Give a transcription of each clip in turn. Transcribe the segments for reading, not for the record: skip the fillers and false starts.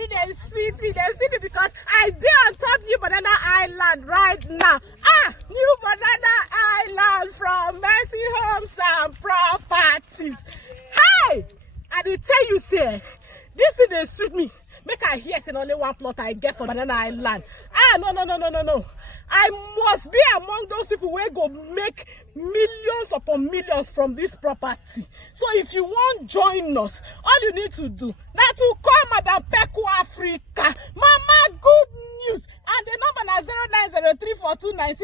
body they sweet me because I dey on top New Banana Island right now. New Banana Island from Mercy Homes and Properties. Hey, I dey tell you, say this thing dey sweet me. Make I hear say only one plot I get for Banana Island. No. I must be among those people where go make millions upon millions from this property. So if you want join us, all you need to do now to call Madam Pekle Africa. Mama, good news. And the number na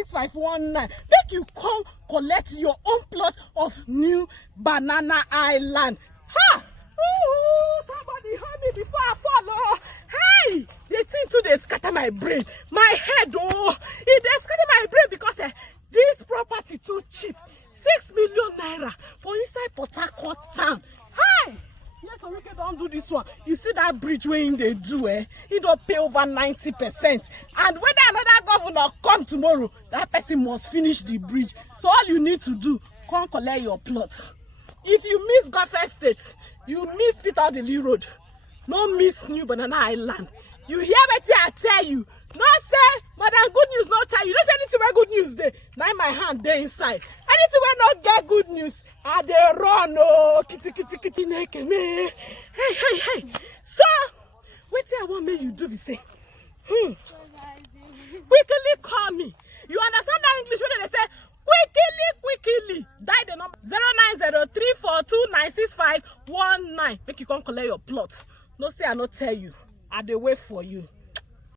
0903429651. Make you come collect your own plot of New Banana Island. Ha! Ooh, somebody help me before I follow. Hey, the thing too they scatter my brain, my head. Oh, it they scatter my brain because this property too cheap. 6 million naira for inside Port Harcourt town. Hey, yes, we don't do this one. You see that bridge where they do, it don't pay over 90%. And whether another governor come tomorrow, that person must finish the bridge. So all you need to do, come collect your plot. If you miss Gulf State, you miss Peter Odili Road. No miss New Banana Island. You hear what I tell you? No say, Madam Good News no tell you. Don't say anything where good news dey. Now my hand dey inside. Anything where not get good news, I dey run. Oh, kitty naked me. Hey. So, what I want me you do be say? Quickly call me. You understand that English when they say? Quickly. Die the number 0903429651. Make you come collect your plot. No say I not tell you. I dey wait for you.